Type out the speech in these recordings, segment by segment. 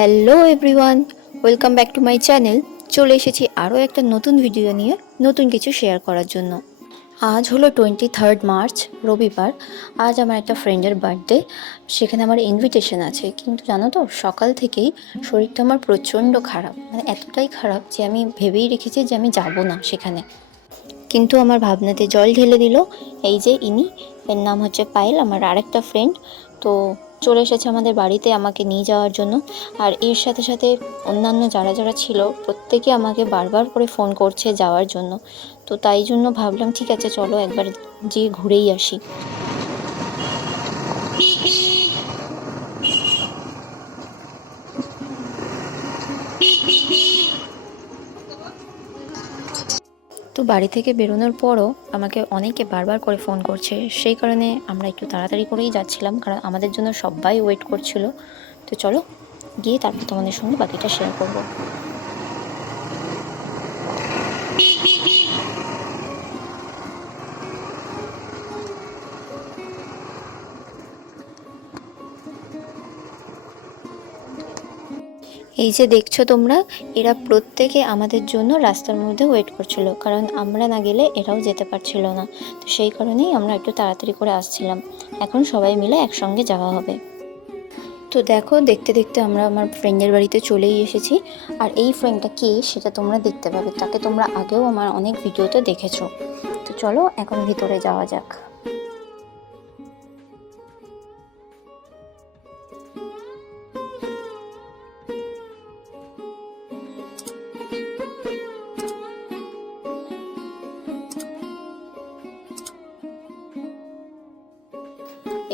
Hello everyone welcome back to my channel চলে এসেছি আরও একটা নতুন ভিডিও নিয়ে, নতুন কিছু শেয়ার করার জন্য। আজ হলো টোয়েন্টি থার্ড মার্চ রবিবার। আজ আমার একটা ফ্রেন্ডের বার্থডে সেখানে আমার ইনভিটেশন আছে। কিন্তু জানো তো, সকাল থেকেই শরীরটা আমার প্রচণ্ড খারাপ। মানে এতটাই খারাপ যে আমি ভেবেই রেখেছি যে আমি যাব না সেখানে। কিন্তু আমার ভাবনাতে জল ঢেলে দিল। এই যে ইনি, এর নাম হচ্ছে পায়েল, আমার আরেকটা ফ্রেন্ড তো চলে এসেছে আমাদের বাড়িতে আমাকে নিয়ে যাওয়ার জন্য। আর এর সাথে সাথে অন্যান্য যারা যারা ছিল, প্রত্যেকে আমাকে বারবার করে ফোন করছে যাওয়ার জন্য। তো তাই জন্য ভাবলাম, ঠিক আছে, চলো একবার গিয়ে ঘুরেই আসি। তো বাড়ি থেকে বেরোনোর পরও আমাকে অনেকে বারবার করে ফোন করছে। সেই কারণে আমরা একটু তাড়াতাড়ি করেই যাচ্ছিলাম, কারণ আমাদের জন্য সবাই ওয়েট করছিল। তো চলো গিয়ে তারপর তোমাদের সঙ্গে বাকিটা শেয়ার করব। এই যে দেখছ তোমরা, এরা প্রত্যেকে আমাদের জন্য রাস্তার মধ্যে ওয়েট করছিল, কারণ আমরা না গেলে এরাও যেতে পারছিল না। তো সেই কারণেই আমরা একটু তাড়াতাড়ি করে আসছিলাম। এখন সবাই মিলে একসঙ্গে যাওয়া হবে। তো দেখো, দেখতে দেখতে আমরা আমার ফ্রেন্ডের বাড়িতে চলেই এসেছি। আর এই ফ্রেন্ডটা কে সেটা তোমরা দেখতে পাবে। তাকে তোমরা আগেও আমার অনেক ভিডিওতে দেখেছ। তো চলো এখন ভিতরে যাওয়া যাক।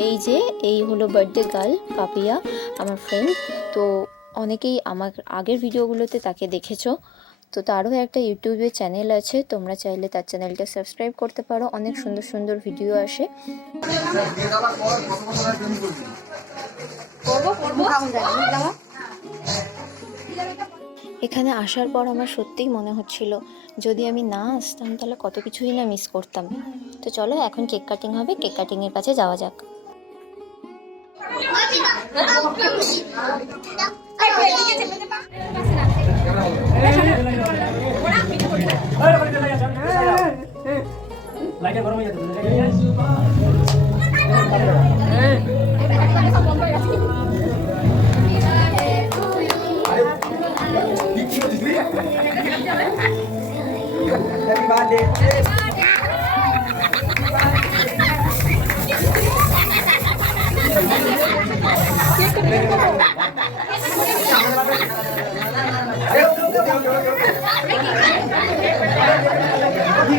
এই যে এই হলো বার্থডে গার্ল পাপিয়া আমার ফ্রেন্ড তো অনেকেই আমার আগের ভিডিওগুলোতে তাকে দেখেছ। তো তারও একটা ইউটিউবে চ্যানেল আছে তোমরা চাইলে তার চ্যানেলটা সাবস্ক্রাইব করতে পারো। অনেক সুন্দর সুন্দর ভিডিও আসে। এখানে আসার পর আমার সত্যিই মনে হচ্ছিল যদি আমি না আসতাম তাহলে কত কিছুই না মিস করতাম। তো চলো এখন কেক কাটিং হবে কেক কাটিংয়ের কাছে যাওয়া যাক। লাইটে গরম হয়ে যাচ্ছে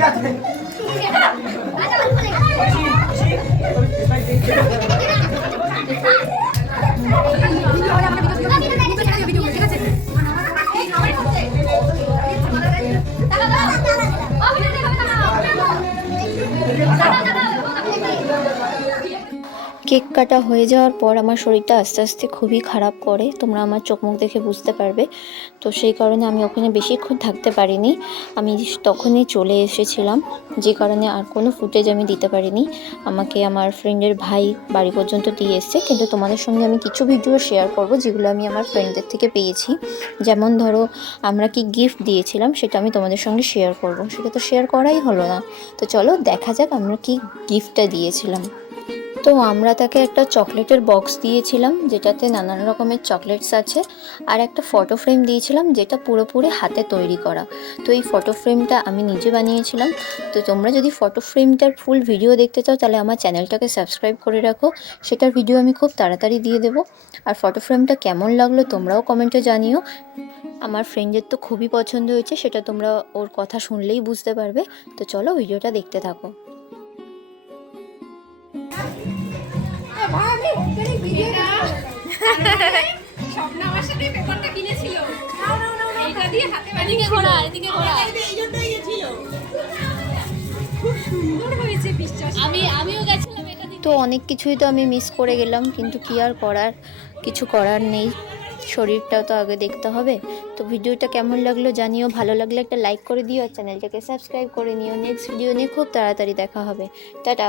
해야 돼. কেক কাটা হয়ে যাওয়ার পর আমার শরীরটা আস্তে আস্তে খুবই খারাপ করে, তোমরা আমার চোখ মুখ দেখে বুঝতে পারবে। তো সেই কারণে আমি ওখানে বেশিক্ষণ থাকতে পারিনি। আমি তখনই চলে এসেছিলাম, যে কারণে আর কোনো ফুটেজ আমি দিতে পারিনি। আমাকে আমার ফ্রেন্ডের ভাই বাড়ি পর্যন্ত দিয়ে এসছে, কিন্তু তোমাদের সঙ্গে আমি কিছু ভিডিও শেয়ার করব, যেগুলো আমি আমার ফ্রেন্ডদের থেকে পেয়েছি। যেমন ধরো, আমরা কি গিফট দিয়েছিলাম, সেটা আমি তোমাদের সঙ্গে শেয়ার করব। সেটা তো শেয়ার করাই হলো না। তো চলো, দেখা যাক আমরা কি গিফটটা দিয়েছিলাম। তো আমরা তাকে একটা চকলেটের বক্স দিয়েছিলাম, যেটাতে নানান রকমের চকলেটস আছে, আর একটা ফটো ফ্রেম দিয়েছিলাম, যেটা পুরোপুরি হাতে তৈরি করা। তো এই ফটো ফ্রেমটা আমি নিজে বানিয়েছিলাম। তো তোমরা যদি ফটো ফ্রেমটার ফুল ভিডিও দেখতে চাও, তাহলে আমার চ্যানেলটাকে সাবস্ক্রাইব করে রাখো। সেটার ভিডিও আমি খুব তাড়াতাড়ি দিয়ে দেবো। আর ফটো ফ্রেমটা কেমন লাগল তোমরাও কমেন্টে জানিও। আমার ফ্রেন্ডের তো খুবই পছন্দ হয়েছে, সেটা তোমরা ওর কথা শুনলেই বুঝতে পারবে। তো চলো ভিডিওটা দেখতে থাকো। তো অনেক কিছুই তো আমি মিস করে গেলাম, কিন্তু কি আর করার? কিছু করার নেই। শরীরটাও তো আগে দেখতে হবে। তো ভিডিওটা কেমন লাগল জানিও। ভালো লাগলে একটা লাইক করে দিও আর চ্যানেলটাকে সাবস্ক্রাইব করে নিও। নেক্সট ভিডিও নিয়ে খুব তাড়াতাড়ি দেখা হবে। টাটা!